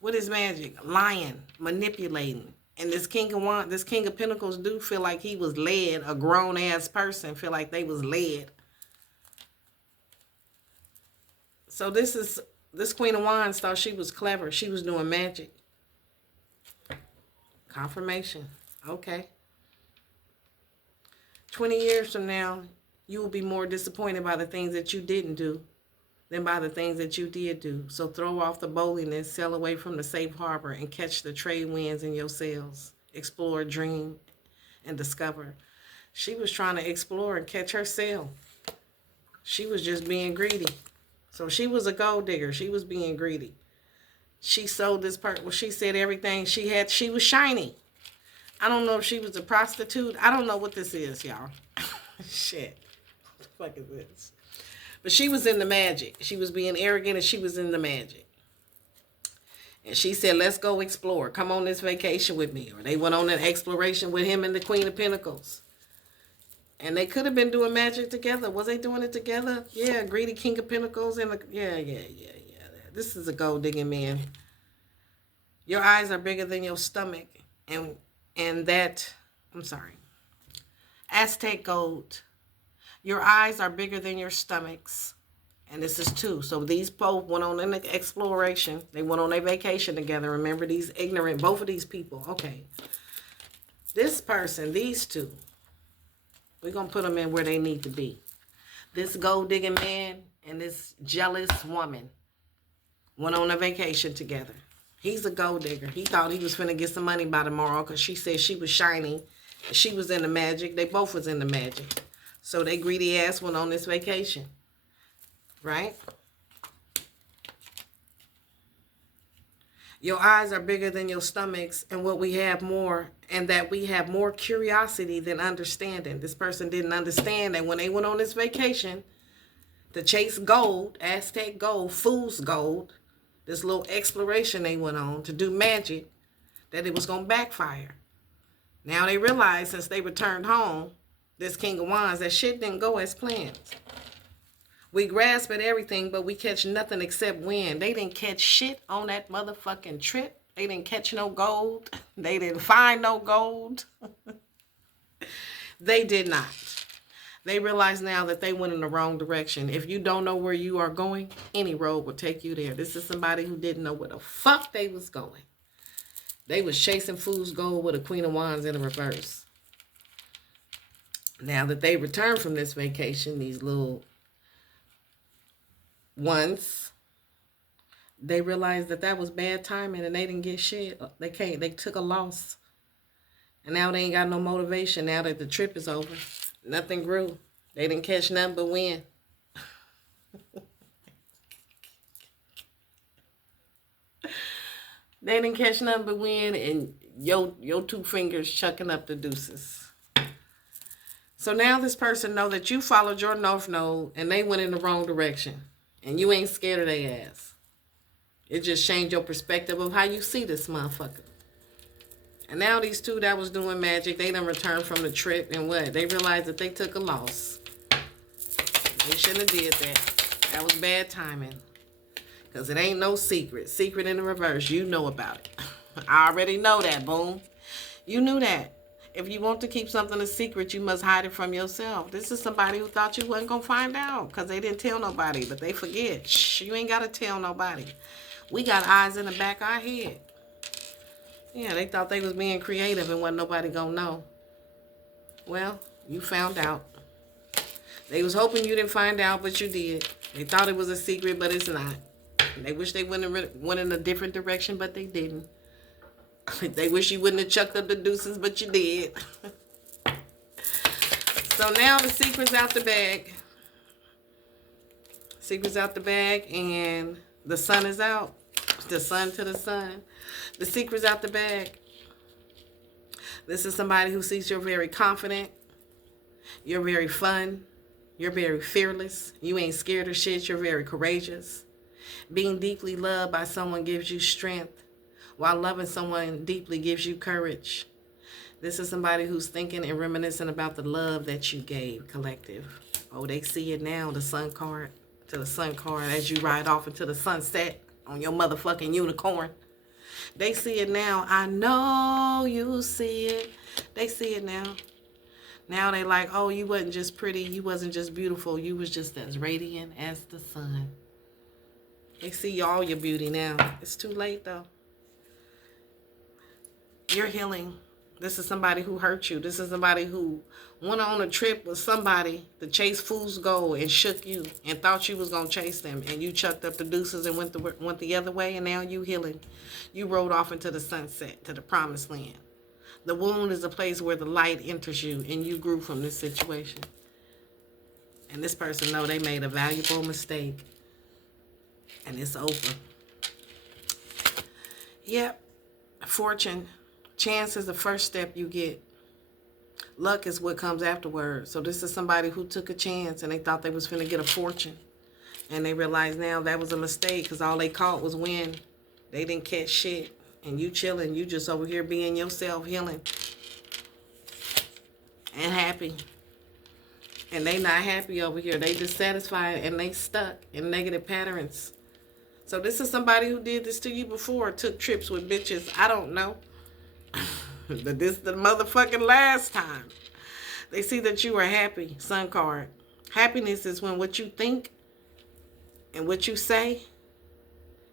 What is magic? Lying, manipulating. And this King of Wands, this King of Pentacles do feel like he was led. A grown-ass person feel like they was led. So this Queen of Wands thought she was clever. She was doing magic. Confirmation. Okay. 20 years from now, you will be more disappointed by the things that you didn't do than by the things that you did do. So throw off the boldness, sail away from the safe harbor, and catch the trade winds in your sails. Explore, dream, and discover. She was trying to explore and catch her sail. She was just being greedy. So she was a gold digger. She was being greedy. She sold this part. Well, she said everything she had. She was shiny. I don't know if she was a prostitute. I don't know what this is, y'all. Shit. What the fuck is this? But she was in the magic. She was being arrogant and she was in the magic. And she said, let's go explore. Come on this vacation with me. Or they went on an exploration with him and the Queen of Pentacles. And they could have been doing magic together. Was they doing it together? Yeah, greedy King of Pentacles. And yeah. This is a gold digging man. Your eyes are bigger than your stomach. And that, I'm sorry. Aztec gold. Your eyes are bigger than your stomachs. And this is two. So these both went on an exploration. They went on a vacation together. Remember these ignorant, both of these people. Okay. This person, these two. We're going to put them in where they need to be. This gold digging man and this jealous woman went on a vacation together. He's a gold digger. He thought he was finna get some money by tomorrow because she said she was shiny. She was in the magic. They both was in the magic. So they greedy ass went on this vacation. Right? Your eyes are bigger than your stomachs, and what we have more, and that we have more curiosity than understanding. This person didn't understand that when they went on this vacation to chase gold, Aztec gold, fool's gold, this little exploration they went on to do magic, that it was going to backfire. Now they realize since they returned home, this King of Wands, that shit didn't go as planned. We grasp at everything, but we catch nothing except wind. They didn't catch shit on that motherfucking trip. They didn't catch no gold. They didn't find no gold. They did not. They realize now that they went in the wrong direction. If you don't know where you are going, any road will take you there. This is somebody who didn't know where the fuck they was going. They was chasing fool's gold with a Queen of Wands in the reverse. Now that they returned from this vacation, these little ones, they realized that that was bad timing and they didn't get shit. They took a loss. And now they ain't got no motivation now that the trip is over. Nothing grew. They didn't catch nothing but wind. They didn't catch nothing but wind and your two fingers chucking up the deuces. So now this person know that you followed your north node and they went in the wrong direction. And you ain't scared of their ass. It just changed your perspective of how you see this motherfucker. And now these two that was doing magic, they done returned from the trip and what? They realized that they took a loss. They shouldn't have did that. That was bad timing. Because it ain't no secret. Secret in the reverse. You know about it. I already know that, boom. You knew that. If you want to keep something a secret, you must hide it from yourself. This is somebody who thought you wasn't going to find out because they didn't tell nobody. But they forget. Shh, you ain't got to tell nobody. We got eyes in the back of our head. Yeah, they thought they was being creative and wasn't nobody going to know. Well, you found out. They was hoping you didn't find out, but you did. They thought it was a secret, but it's not. They wish they went in a different direction, but they didn't. They wish you wouldn't have chucked up the deuces, but you did. So now the secret's out the bag. Secret's out the bag, and the sun is out. The sun to the sun. The secret's out the bag. This is somebody who sees you're very confident. You're very fun. You're very fearless. You ain't scared of shit. You're very courageous. Being deeply loved by someone gives you strength, while loving someone deeply gives you courage. This is somebody who's thinking and reminiscing about the love that you gave, collective. Oh, they see it now, the sun card, to the sun card as you ride off into the sunset on your motherfucking unicorn. They see it now. I know you see it. They see it now. Now they like, oh, you wasn't just pretty. You wasn't just beautiful. You was just as radiant as the sun. They see all your beauty now. It's too late, though. You're healing. This is somebody who hurt you. This is somebody who went on a trip with somebody to chase fool's gold and shook you and thought you was going to chase them. And you chucked up the deuces and went the other way, and now you healing. You rode off into the sunset, to the promised land. The wound is a place where the light enters you, and you grew from this situation. And this person know they made a valuable mistake. And it's over. Yep. Fortune. Chance is the first step you get. Luck is what comes afterwards. So this is somebody who took a chance and they thought they was finna get a fortune. And they realize now that was a mistake because all they caught was wind. They didn't catch shit. And you chilling. You just over here being yourself, healing. And happy. And they not happy over here. They dissatisfied and they stuck in negative patterns. So this is somebody who did this to you before, took trips with bitches. I don't know. But this is the motherfucking last time. They see that you are happy, sun card. Happiness is when what you think and what you say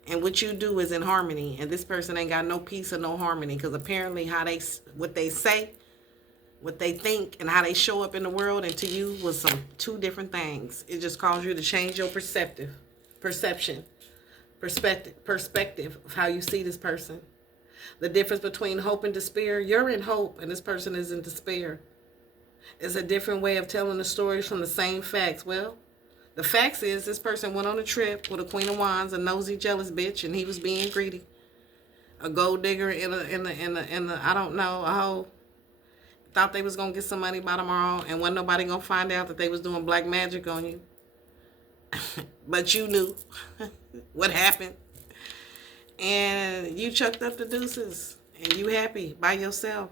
and what you do is in harmony. And this person ain't got no peace or no harmony because apparently what they say, what they think, and how they show up in the world and to you was two different things. It just caused you to change your perspective of how you see this person. The difference between hope and despair, you're in hope and this person is in despair. It's a different way of telling the stories from the same facts. Well, the facts is this person went on a trip with a Queen of Wands, a nosy, jealous bitch, and he was being greedy. A gold digger in the I don't know, a hoe. Thought they was gonna get some money by tomorrow and wasn't nobody gonna find out that they was doing black magic on you. But you knew what happened. And you chucked up the deuces. And you happy by yourself.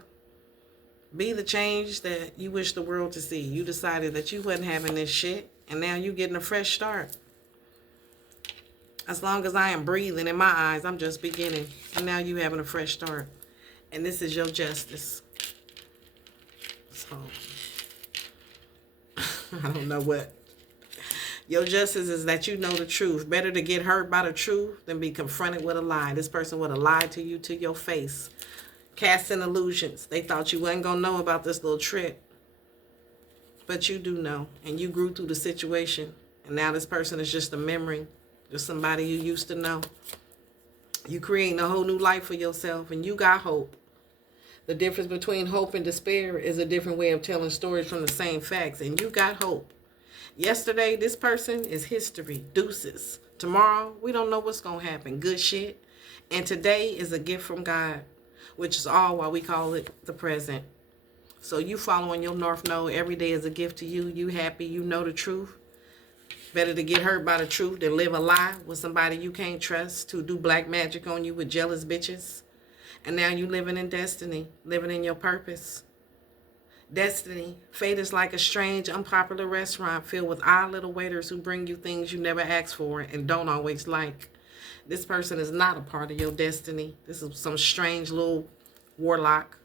Be the change that you wish the world to see. You decided that you wasn't having this shit. And now you getting a fresh start. As long as I am breathing in my eyes, I'm just beginning. And now you having a fresh start. And this is your justice. So I don't know what. Your justice is that you know the truth. Better to get hurt by the truth than be confronted with a lie. This person would have lied to you to your face. Casting illusions. They thought you wasn't going to know about this little trick. But you do know. And you grew through the situation. And now this person is just a memory. Just somebody you used to know. You creating a whole new life for yourself. And you got hope. The difference between hope and despair is a different way of telling stories from the same facts. And you got hope. Yesterday, this person is history. Deuces. Tomorrow, we don't know what's going to happen. Good shit. And today is a gift from God, which is all why we call it the present. So you following your North Node. Every day is a gift to you. You happy. You know the truth. Better to get hurt by the truth than live a lie with somebody you can't trust to do black magic on you with jealous bitches. And now you living in destiny, living in your purpose. Destiny. Fate is like a strange, unpopular restaurant filled with odd little waiters who bring you things you never asked for and don't always like. This person is not a part of your destiny. This is some strange little warlock.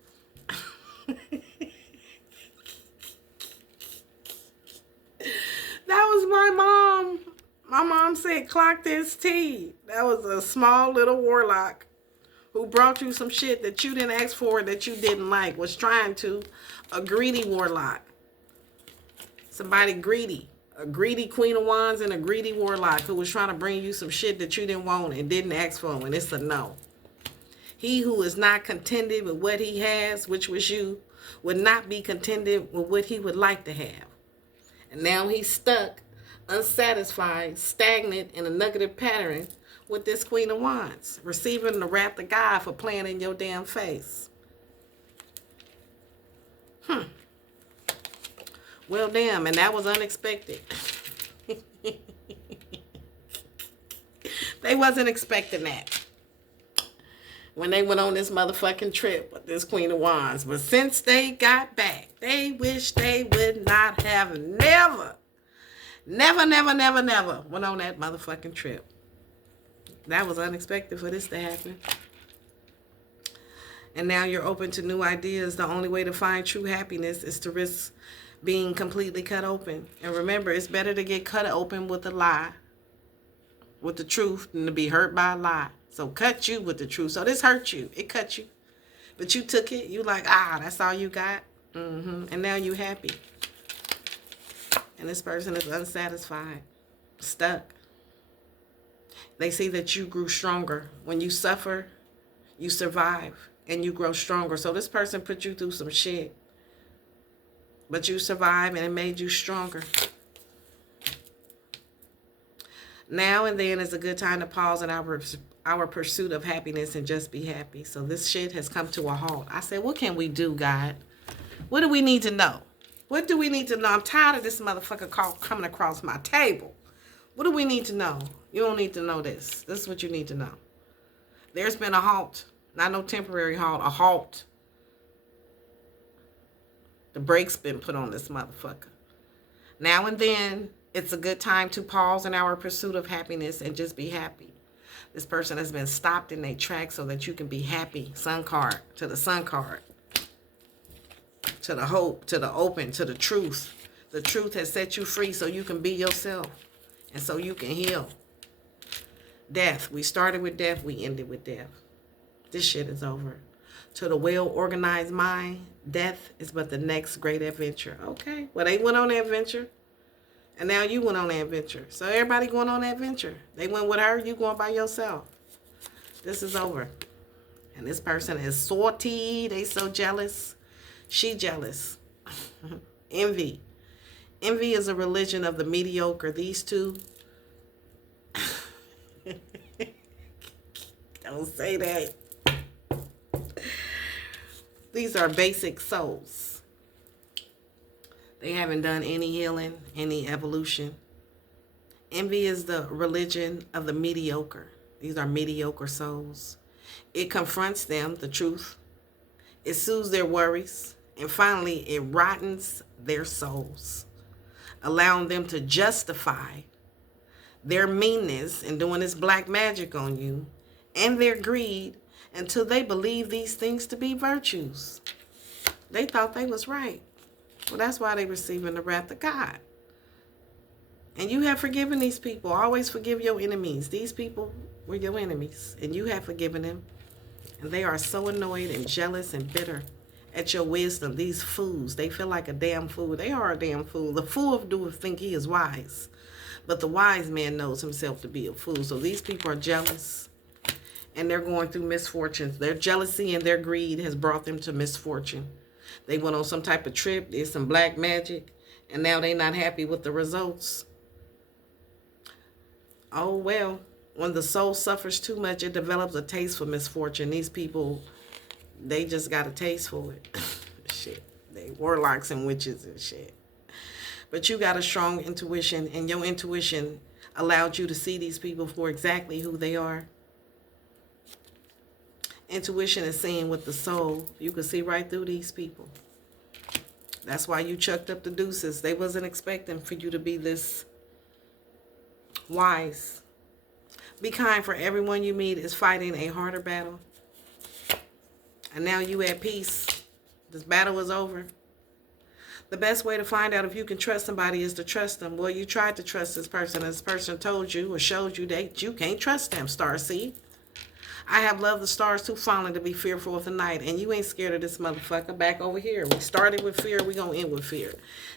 That was my mom. My mom said, clock this T. That was a small little warlock who brought you some shit that you didn't ask for, that you didn't like, was trying to. A greedy warlock. Somebody greedy. A greedy Queen of Wands and a greedy warlock who was trying to bring you some shit that you didn't want and didn't ask for, and it's a no. He who is not contented with what he has, which was you, would not be contented with what he would like to have. And now he's stuck, unsatisfied, stagnant in a negative pattern with this Queen of Wands, receiving the wrath of God for playing in your damn face. Well, damn, and that was unexpected. They wasn't expecting that when they went on this motherfucking trip with this Queen of Wands. But since they got back, they wish they would not have never went on that motherfucking trip. That was unexpected for this to happen. And now you're open to new ideas. The only way to find true happiness is to risk being completely cut open. And remember, it's better to get cut open with a lie, with the truth, than to be hurt by a lie. So cut you with the truth. So this hurt you. It cut you. But you took it. You like, that's all you got. And now you happy. And this person is unsatisfied, stuck. They see that you grew stronger. When you suffer, you survive and you grow stronger. So this person put you through some shit, but you survived and it made you stronger. Now and then is a good time to pause in our pursuit of happiness and just be happy. So this shit has come to a halt. I said, what can we do, God? What do we need to know? What do we need to know? I'm tired of this motherfucker call coming across my table. What do we need to know? You don't need to know this. This is what you need to know. There's been a halt. Not no temporary halt. A halt. The brakes been put on this motherfucker. Now and then, it's a good time to pause in our pursuit of happiness and just be happy. This person has been stopped in their tracks so that you can be happy. Sun card. To the sun card. To the hope. To the open. To the truth. The truth has set you free so you can be yourself. And so you can heal. Death. We started with death. We ended with death. This shit is over. To the well-organized mind, death is but the next great adventure. Okay. Well, they went on the adventure. And now you went on the adventure. So everybody going on the adventure. They went with her. You going by yourself. This is over. And this person is salty. They so jealous. She jealous. Envy. Envy is a religion of the mediocre. These two. Don't say that. These are basic souls. They haven't done any healing, any evolution. Envy is the religion of the mediocre. These are mediocre souls. It confronts them, the truth. It soothes their worries. And finally, it rottens their souls, allowing them to justify their meanness and doing this black magic on you and their greed until they believe these things to be virtues. They thought they was right. Well, that's why they receiving the wrath of God. And you have forgiven these people. Always forgive your enemies. These people were your enemies, and you have forgiven them. And they are so annoyed and jealous and bitter at your wisdom. These fools, they feel like a damn fool. They are a damn fool. The fool doeth think he is wise, but the wise man knows himself to be a fool. So these people are jealous, and they're going through misfortunes. Their jealousy and their greed has brought them to misfortune. They went on some type of trip, did some black magic, and now they're not happy with the results. Oh, well, when the soul suffers too much, it develops a taste for misfortune. These people, they just got a taste for it. Shit. They warlocks and witches and shit. But you got a strong intuition, and your intuition allowed you to see these people for exactly who they are. Intuition is seeing with the soul. You can see right through these people. That's why you chucked up the deuces. They wasn't expecting for you to be this wise. Be kind, for everyone you meet is fighting a harder battle. And now you at peace. This battle is over. The best way to find out if you can trust somebody is to trust them. Well, you tried to trust this person. This person told you or showed you that you can't trust them, Starseed. I have loved the stars too fondly to be fearful of the night. And you ain't scared of this motherfucker back over here. We started with fear. We gonna end with fear.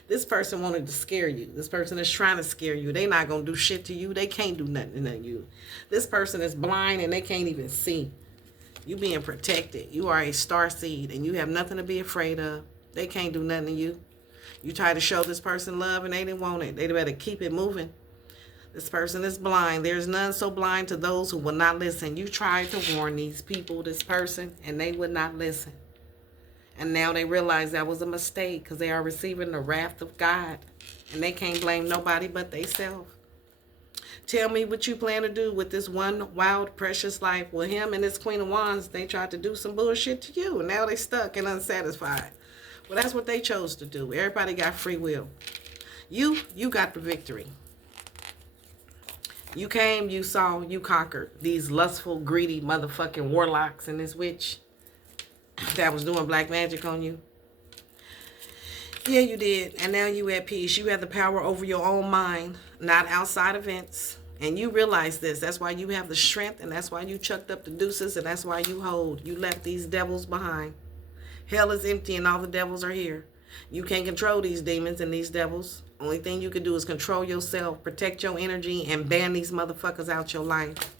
This person wanted to scare you. This person is trying to scare you. They not gonna do shit to you. They can't do nothing to you. This person is blind and they can't even see. You being protected. You are a starseed and you have nothing to be afraid of. They can't do nothing to you. You try to show this person love and they didn't want it. They better keep it moving. This person is blind. There's none so blind to those who will not listen. You tried to warn these people, this person, and they would not listen. And now they realize that was a mistake because they are receiving the wrath of God. And they can't blame nobody but themselves. Tell me what you plan to do with this one wild, precious life. Well, him and this Queen of Wands, they tried to do some bullshit to you. And now they stuck and unsatisfied. Well, that's what they chose to do. Everybody got free will. You got the victory. You came, you saw, you conquered these lustful, greedy motherfucking warlocks and this witch that was doing black magic on you. Yeah, you did. And now you at peace. You have the power over your own mind, not outside events. And you realize this. That's why you have the strength, and that's why you chucked up the deuces, and that's why you hold. You left these devils behind. Hell is empty and all the devils are here. You can't control these demons and these devils. Only thing you can do is control yourself, protect your energy, and ban these motherfuckers out your life.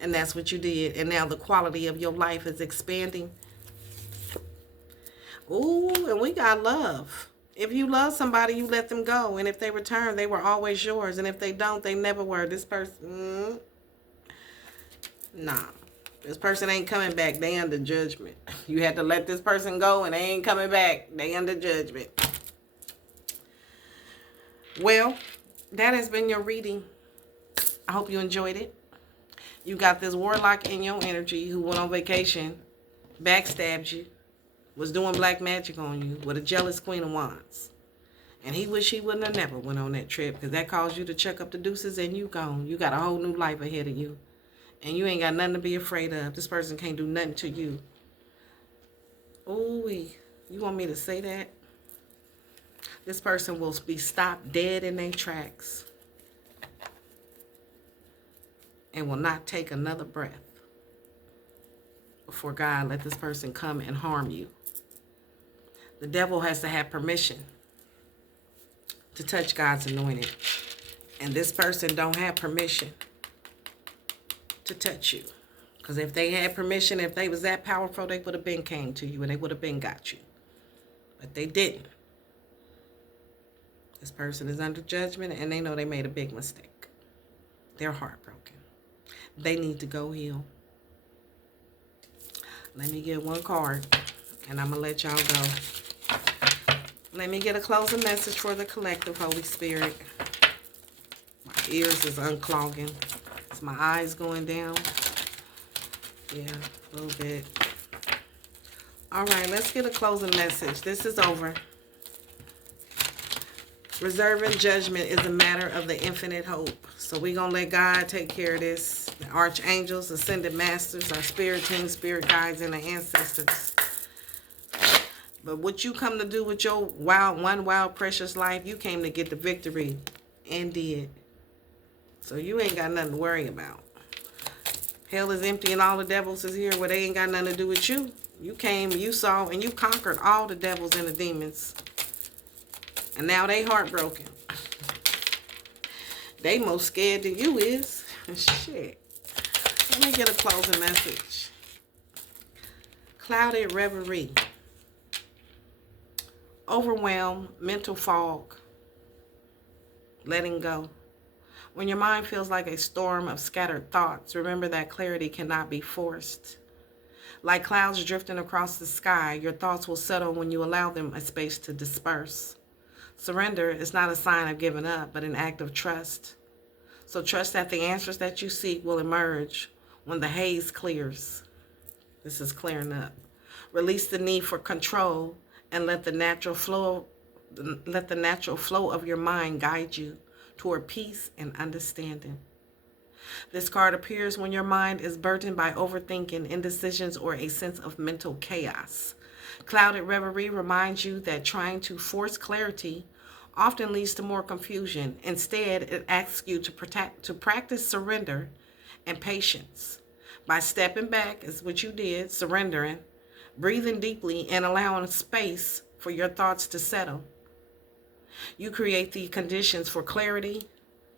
And that's what you did. And now the quality of your life is expanding. Ooh, and we got love. If you love somebody, you let them go. And if they return, they were always yours. And if they don't, they never were. This person, nah. This person ain't coming back. They under judgment. You had to let this person go and they ain't coming back. They under judgment. Well, that has been your reading. I hope you enjoyed it. You got this warlock in your energy who went on vacation, backstabbed you, was doing black magic on you with a jealous Queen of Wands. And he wish he wouldn't have never went on that trip because that caused you to chuck up the deuces and you gone. You got a whole new life ahead of you. And you ain't got nothing to be afraid of. This person can't do nothing to you. Ooh, you want me to say that? This person will be stopped dead in their tracks and will not take another breath before God let this person come and harm you. The devil has to have permission to touch God's anointed. And this person don't have permission to touch you. Because if they had permission, if they was that powerful, they would have been came to you and they would have been got you. But they didn't. This person is under judgment and they know they made a big mistake. They're heartbroken. They need to go heal. Let me get one card and I'm going to let y'all go. Let me get a closing message for the collective, Holy Spirit. My ears is unclogging. Is my eyes going down? Yeah, a little bit. All right, let's get a closing message. This is over. Reserving judgment is a matter of the infinite hope. So we're going to let God take care of this. The archangels, ascended masters, our spirit team, spirit guides, and the ancestors. But what you come to do with your wild, precious life, you came to get the victory. and did. So you ain't got nothing to worry about. Hell is empty and all the devils is here where they ain't got nothing to do with you. You came, you saw, and you conquered all the devils and the demons. And now they heartbroken. They most scared than you is. Shit. Let me get a closing message. Clouded reverie. Overwhelm, mental fog. Letting go. When your mind feels like a storm of scattered thoughts, remember that clarity cannot be forced. Like clouds drifting across the sky, your thoughts will settle when you allow them a space to disperse. Surrender is not a sign of giving up, but an act of trust. So trust that the answers that you seek will emerge when the haze clears. This is clearing up. Release the need for control and let the natural flow of your mind guide you toward peace and understanding. This card appears when your mind is burdened by overthinking, indecisions, or a sense of mental chaos. Clouded reverie reminds you that trying to force clarity often leads to more confusion. Instead, it asks you to practice surrender and patience. By stepping back, is what you did, surrendering, breathing deeply, and allowing space for your thoughts to settle. You create the conditions for clarity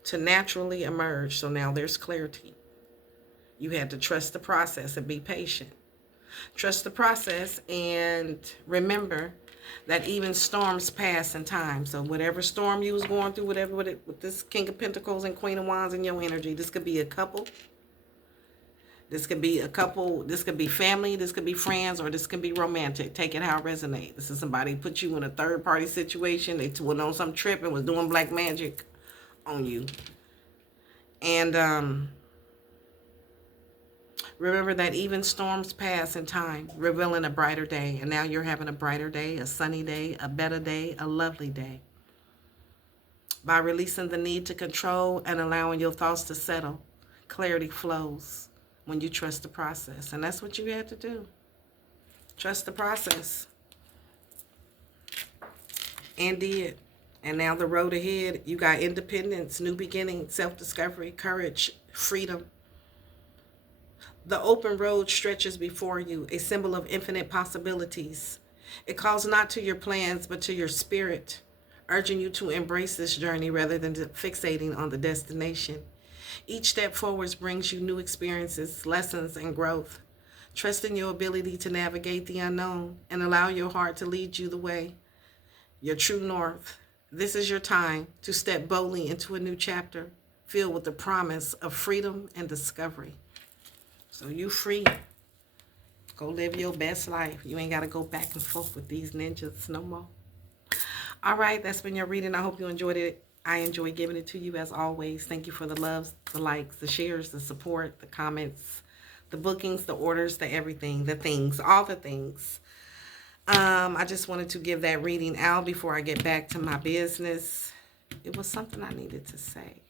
to naturally emerge. So now there's clarity. You had to trust the process and be patient. Trust the process and remember that even storms pass in time. So whatever storm you was going through, whatever with this King of Pentacles and Queen of Wands in your energy, this could be a couple. This could be this could be family, this could be friends, or this could be romantic. Take it how it resonates. This is somebody put you in a third-party situation. They went on some trip and was doing black magic on you. And remember that even storms pass in time, revealing a brighter day. And now you're having a brighter day, a sunny day, a better day, a lovely day. By releasing the need to control and allowing your thoughts to settle, clarity flows. When you trust the process. And that's what you had to do. Trust the process. And did. And now the road ahead, you got independence, new beginning, self-discovery, courage, freedom. The open road stretches before you, a symbol of infinite possibilities. It calls not to your plans, but to your spirit, urging you to embrace this journey rather than fixating on the destination. Each step forward brings you new experiences, lessons, and growth. Trust in your ability to navigate the unknown and allow your heart to lead you the way, your true north. This is your time to step boldly into a new chapter filled with the promise of freedom and discovery. So you free. Go live your best life. You ain't got to go back and forth with these ninjas no more. All right, that's been your reading. I hope you enjoyed it. I enjoy giving it to you as always. Thank you for the loves, the likes, the shares, the support, the comments, the bookings, the orders, the everything, the things, all the things. I just wanted to give that reading out before I get back to my business. It was something I needed to say.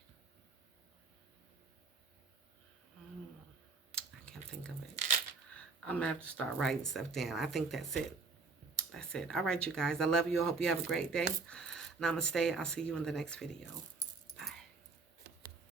I can't think of it. I'm going to have to start writing stuff down. I think that's it. That's it. All right, you guys. I love you. I hope you have a great day. Namaste. I'll see you in the next video.